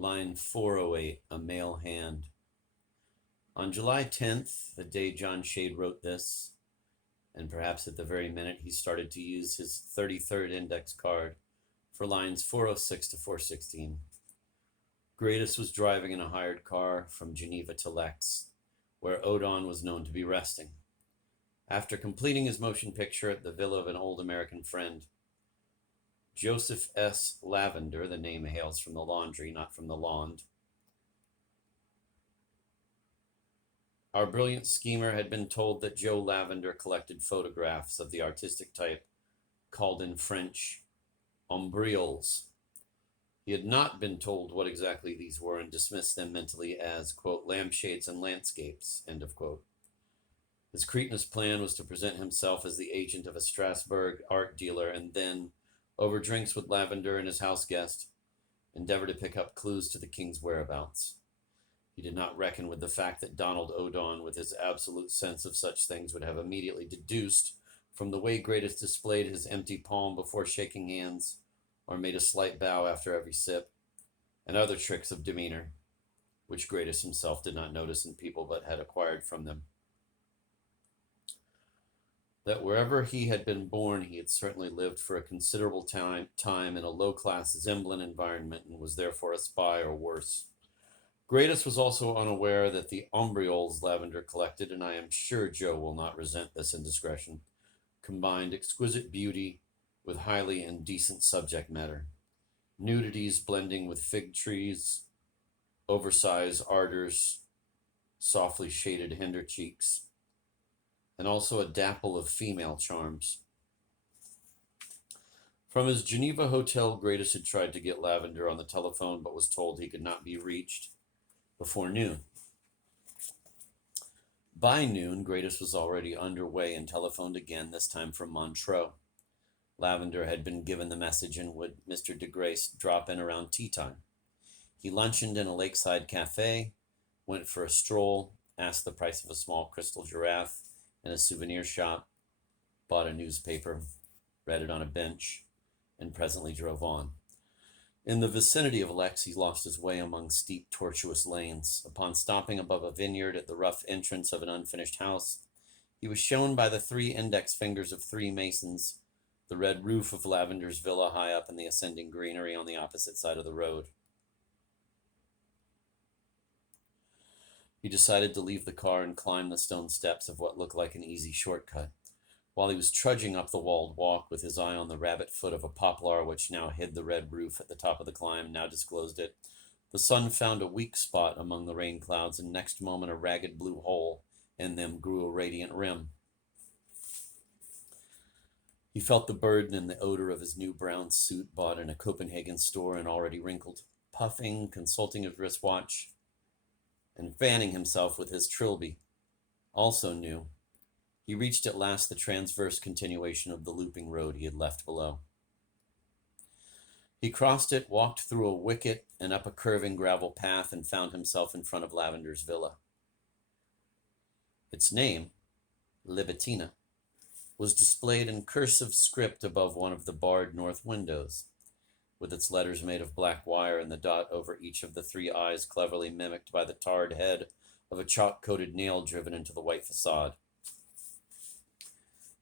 Line 408, a male hand. On July 10th, the day John Shade wrote this, and perhaps at the very minute he started to use his 33rd index card for lines 406 to 416, Gradus was driving in a hired car from Geneva to Lex, where Odon was known to be resting. After completing his motion picture at the villa of an old American friend, Joseph S. Lavender, the name hails from the laundry, not from the laund. Our brilliant schemer had been told that Joe Lavender collected photographs of the artistic type called in French ombrioles. He had not been told what exactly these were and dismissed them mentally as, quote, lampshades and landscapes, end of quote. His cretinous plan was to present himself as the agent of a Strasbourg art dealer and then, over drinks with Lavender and his house guest, endeavor to pick up clues to the king's whereabouts. He did not reckon with the fact that Donald Odon, with his absolute sense of such things, would have immediately deduced from the way Gradus displayed his empty palm before shaking hands, or made a slight bow after every sip, and other tricks of demeanor, which Gradus himself did not notice in people but had acquired from them. That wherever he had been born, he had certainly lived for a considerable time in a low-class Zemblin environment and was therefore a spy or worse. Gradus was also unaware that the ombrioles Lavender collected, and I am sure Joe will not resent this indiscretion, combined exquisite beauty with highly indecent subject matter, nudities blending with fig trees, oversized ardors, softly shaded hinder cheeks, and also a dapple of female charms. From his Geneva hotel, Gradus had tried to get Lavender on the telephone, but was told he could not be reached before noon. By noon, Gradus was already underway and telephoned again, this time from Montreux. Lavender had been given the message and would Mr. de Grace drop in around tea time. He lunched in a lakeside cafe, went for a stroll, asked the price of a small crystal giraffe in a souvenir shop, bought a newspaper, read it on a bench, and presently drove on. In the vicinity of Lex, he lost his way among steep, tortuous lanes. Upon stopping above a vineyard at the rough entrance of an unfinished house, he was shown by the 3 index fingers of 3 masons the red roof of Lavender's villa high up in the ascending greenery on the opposite side of the road. He decided to leave the car and climb the stone steps of what looked like an easy shortcut. While he was trudging up the walled walk with his eye on the rabbit foot of a poplar which now hid the red roof at the top of the climb, now disclosed it, the sun found a weak spot among the rain clouds, and next moment a ragged blue hole in them grew a radiant rim. He felt the burden and the odor of his new brown suit bought in a Copenhagen store and already wrinkled. Puffing, consulting his wristwatch, and fanning himself with his trilby, also new, he reached at last the transverse continuation of the looping road he had left below. He crossed it, walked through a wicket and up a curving gravel path, and found himself in front of Lavender's villa. Its name, Libitina, was displayed in cursive script above one of the barred north windows, with its letters made of black wire and the dot over each of the 3 eyes cleverly mimicked by the tarred head of a chalk-coated nail driven into the white facade.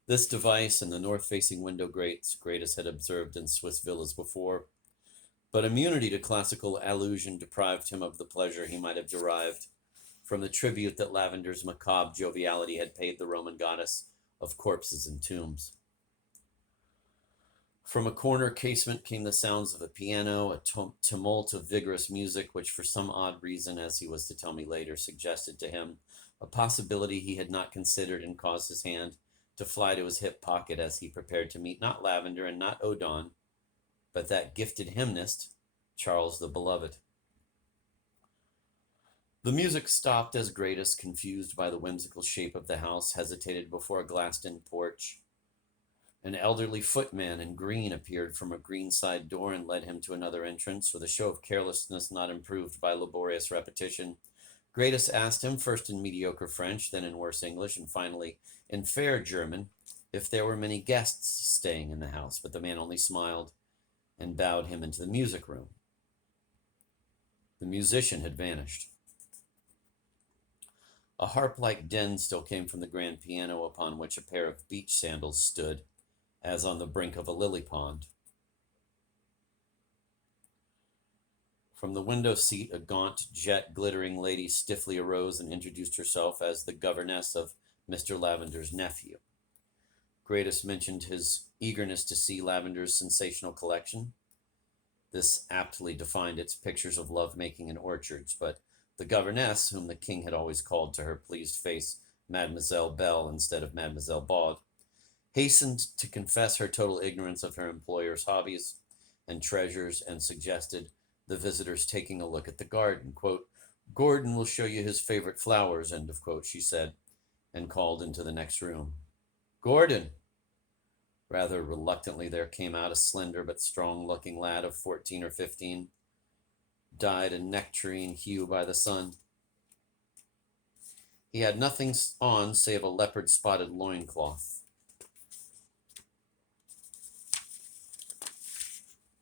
This device and the north-facing window grates Gradus had observed in Swiss villas before, but immunity to classical allusion deprived him of the pleasure he might have derived from the tribute that Lavender's macabre joviality had paid the Roman goddess of corpses and tombs. From a corner casement came the sounds of a piano, a tumult of vigorous music, which for some odd reason, as he was to tell me later, suggested to him a possibility he had not considered, and caused his hand to fly to his hip pocket as he prepared to meet not Lavender and not Odon, but that gifted hymnist, Charles the Beloved. The music stopped as Gradus, confused by the whimsical shape of the house, hesitated before a glassed-in porch. An elderly footman in green appeared from a green side door and led him to another entrance, with a show of carelessness not improved by laborious repetition. Gradus asked him, first in mediocre French, then in worse English, and finally in fair German, if there were many guests staying in the house, but the man only smiled and bowed him into the music room. The musician had vanished. A harp-like din still came from the grand piano upon which a pair of beach sandals stood, as on the brink of a lily pond. From the window seat, a gaunt, jet-glittering lady stiffly arose and introduced herself as the governess of Mr. Lavender's nephew. Gratus mentioned his eagerness to see Lavender's sensational collection. This aptly defined its pictures of lovemaking in orchards, but the governess, whom the king had always called to her pleased face Mademoiselle Belle instead of Mademoiselle Baud, hastened to confess her total ignorance of her employer's hobbies and treasures and suggested the visitors taking a look at the garden. Quote, "Gordon will show you his favorite flowers," end of quote, she said, and called into the next room. "Gordon!" Rather reluctantly, there came out a slender but strong-looking lad of 14 or 15, dyed a nectarine hue by the sun. He had nothing on save a leopard-spotted loincloth.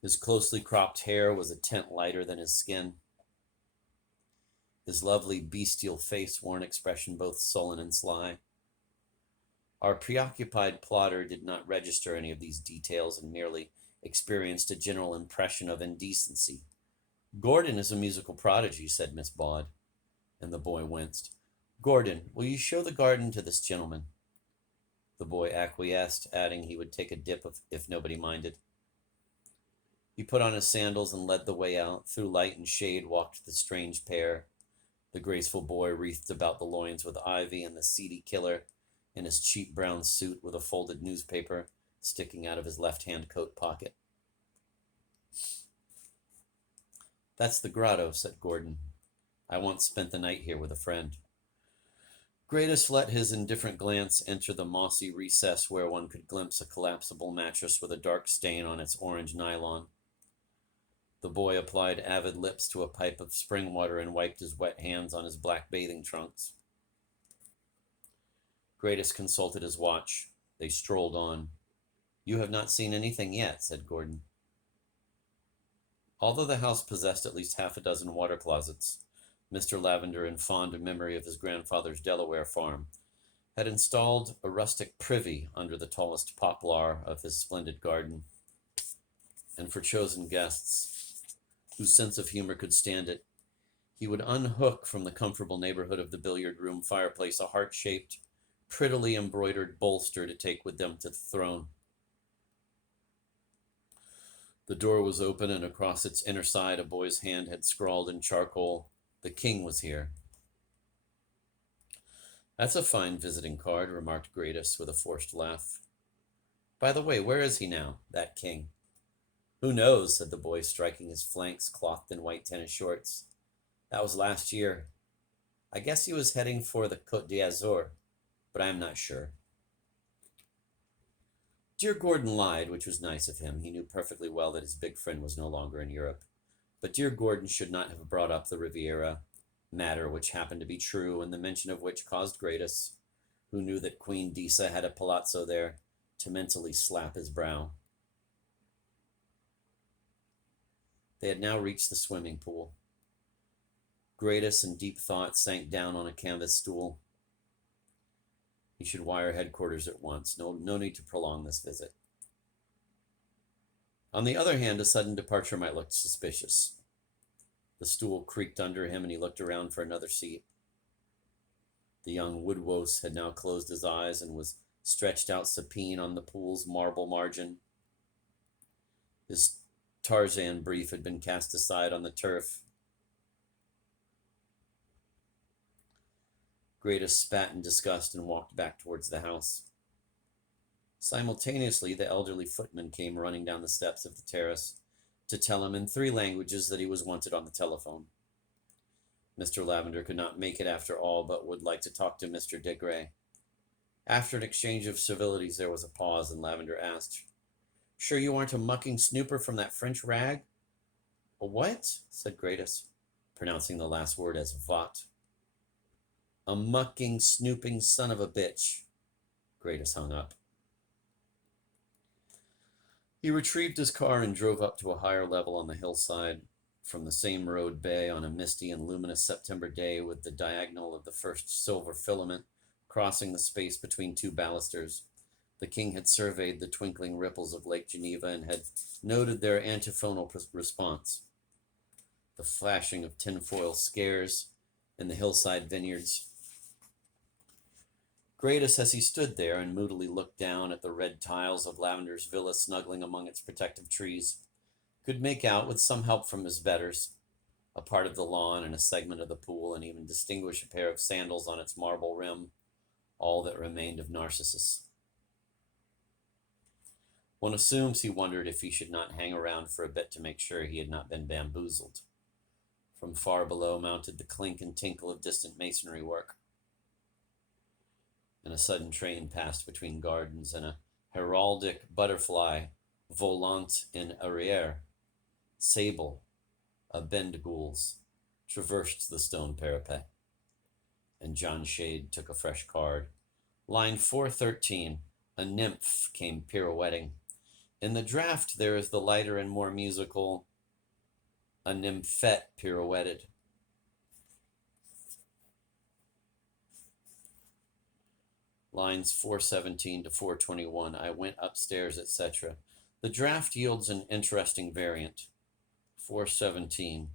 His closely cropped hair was a tint lighter than his skin. His lovely bestial face wore an expression both sullen and sly. Our preoccupied plotter did not register any of these details and merely experienced a general impression of indecency. "Gordon is a musical prodigy," said Miss Baud, and the boy winced. "Gordon, will you show the garden to this gentleman?" The boy acquiesced, adding he would take a dip if nobody minded. He put on his sandals and led the way out. Through light and shade walked the strange pair, the graceful boy wreathed about the loins with ivy, and the seedy killer in his cheap brown suit with a folded newspaper sticking out of his left-hand coat pocket. "That's the grotto," said Gordon. "I once spent the night here with a friend." Gratus let his indifferent glance enter the mossy recess where one could glimpse a collapsible mattress with a dark stain on its orange nylon. The boy applied avid lips to a pipe of spring water and wiped his wet hands on his black bathing trunks. Gratus consulted his watch. They strolled on. "You have not seen anything yet," said Gordon. Although the house possessed at least half a dozen water closets, Mr. Lavender, in fond memory of his grandfather's Delaware farm, had installed a rustic privy under the tallest poplar of his splendid garden, and for chosen guests whose sense of humor could stand it, he would unhook from the comfortable neighborhood of the billiard room fireplace a heart-shaped, prettily embroidered bolster to take with them to the throne. The door was open, and across its inner side a boy's hand had scrawled in charcoal, "The king was here." "That's a fine visiting card," remarked Gratus with a forced laugh. "By the way, where is he now, that king?" "Who knows," said the boy, striking his flanks, clothed in white tennis shorts. "That was last year. I guess he was heading for the Côte d'Azur, but I am not sure." Dear Gordon lied, which was nice of him. He knew perfectly well that his big friend was no longer in Europe. But dear Gordon should not have brought up the Riviera matter, which happened to be true, and the mention of which caused Gratus, who knew that Queen Disa had a palazzo there, to mentally slap his brow. They had now reached the swimming pool. Gratus, in deep thought, sank down on a canvas stool. He should wire headquarters at once. No need to prolong this visit. On the other hand, a sudden departure might look suspicious. The stool creaked under him, and he looked around for another seat. The young woodwose had now closed his eyes and was stretched out supine on the pool's marble margin. His Tarzan brief had been cast aside on the turf. Gratus spat in disgust and walked back towards the house. Simultaneously, the elderly footman came running down the steps of the terrace to tell him in 3 languages that he was wanted on the telephone. Mr. Lavender could not make it after all, but would like to talk to Mr. Desgrais. After an exchange of civilities, there was a pause, and Lavender asked, "Sure you aren't a mucking snooper from that French rag?" "A what?" said Gratus, pronouncing the last word as "vot." "A mucking, snooping son of a bitch." Gratus hung up. He retrieved his car and drove up to a higher level on the hillside. from the same road bay on a misty and luminous September day, with the diagonal of the first silver filament crossing the space between two balusters, the king had surveyed the twinkling ripples of Lake Geneva and had noted their antiphonal response. The flashing of tinfoil scares in the hillside vineyards. Greatest as he stood there and moodily looked down at the red tiles of Lavender's villa snuggling among its protective trees, could make out, with some help from his betters, a part of the lawn and a segment of the pool, and even distinguish a pair of sandals on its marble rim, all that remained of Narcissus. One assumes he wondered if he should not hang around for a bit to make sure he had not been bamboozled. From far below mounted the clink and tinkle of distant masonry work. And a sudden train passed between gardens, and a heraldic butterfly, volant in arrière, sable, a Bendegules, traversed the stone parapet. And John Shade took a fresh card. Line 413, a nymph came pirouetting. In the draft there is the lighter and more musical, a nymphette pirouetted. Lines 417 to 421, I went upstairs, etc. The draft yields an interesting variant. 417,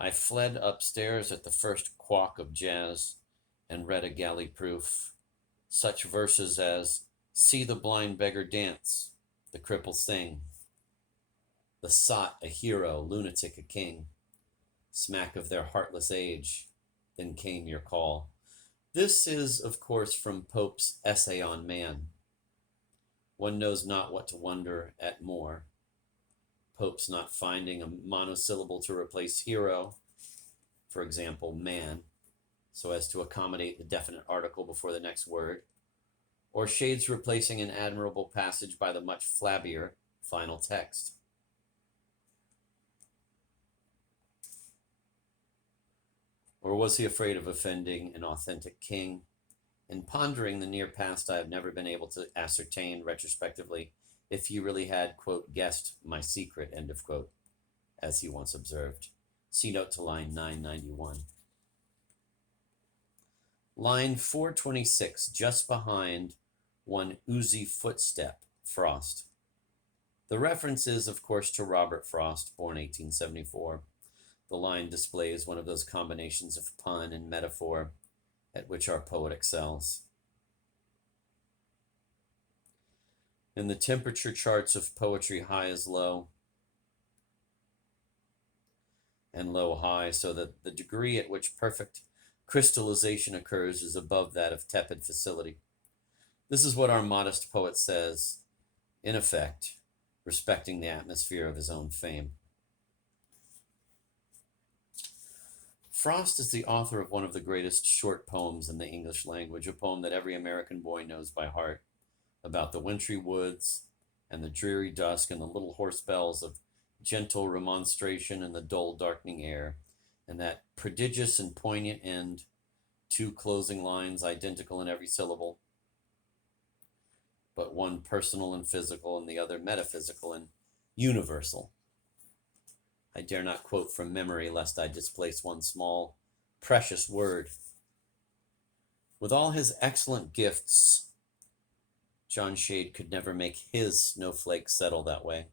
I fled upstairs at the first quack of jazz and read a galley proof. Such verses as, see the blind beggar dance, the cripple sing, the sot a hero, lunatic a king, smack of their heartless age, then came your call. This is, of course, from Pope's Essay on Man. One knows not what to wonder at more. Pope's not finding a monosyllable to replace hero, for example, man, so as to accommodate the definite article before the next word, or Shade's replacing an admirable passage by the much flabbier final text. Or was he afraid of offending an authentic king? In pondering the near past, I have never been able to ascertain retrospectively if he really had, quote, guessed my secret, end of quote, as he once observed. See note to line 991. Line 426, just behind one oozy footstep, Frost. The reference is, of course, to Robert Frost, born 1874. The line displays one of those combinations of pun and metaphor at which our poet excels. In the temperature charts of poetry, high is low and low high, so that the degree at which perfect crystallization occurs is above that of tepid facility. This is what our modest poet says, in effect, respecting the atmosphere of his own fame. Frost is the author of one of the greatest short poems in the English language, a poem that every American boy knows by heart, about the wintry woods and the dreary dusk and the little hoarse bells of gentle remonstration in the dull darkening air, and that prodigious and poignant end, two closing lines identical in every syllable, but one personal and physical and the other metaphysical and universal. I dare not quote from memory lest I displace one small, precious word. With all his excellent gifts, John Shade could never make his snowflake settle that way.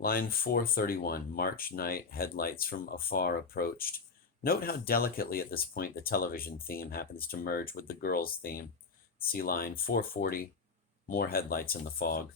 Line 431, March night, headlights from afar approached. Note how delicately at this point the television theme happens to merge with the girls' theme. See line 440, more headlights in the fog.